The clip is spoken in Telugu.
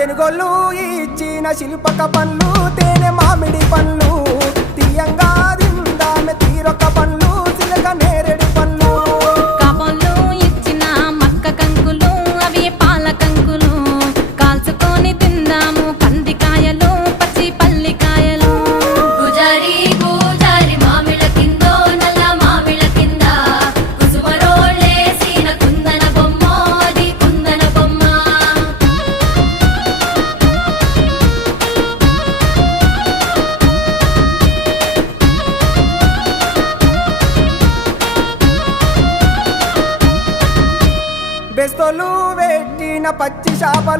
తెనుగోళ్ళు ఇచ్చిన శిల్పక పండ్లు తేనె మామిడి పండ్లు తీయంగా దిందామె తీరొక పండ్లు చిలక నేరేడు పండ్లు కాబోళ్ళు ఇచ్చిన మక్క కంకులు అవి పాల కంకులు కాల్చుకొని తిందాము కందికాయలు పచ్చి పల్లికాయలు గుజారి గుజారి మామిళ్ళ కిందో నల్ల మామిళ్ళ కింద కుసుమరోళ్ళేసిన కుందన బొమ్మ అది కుందన బొమ్మ బెస్తోలు పెట్టిన పచ్చి చేపలు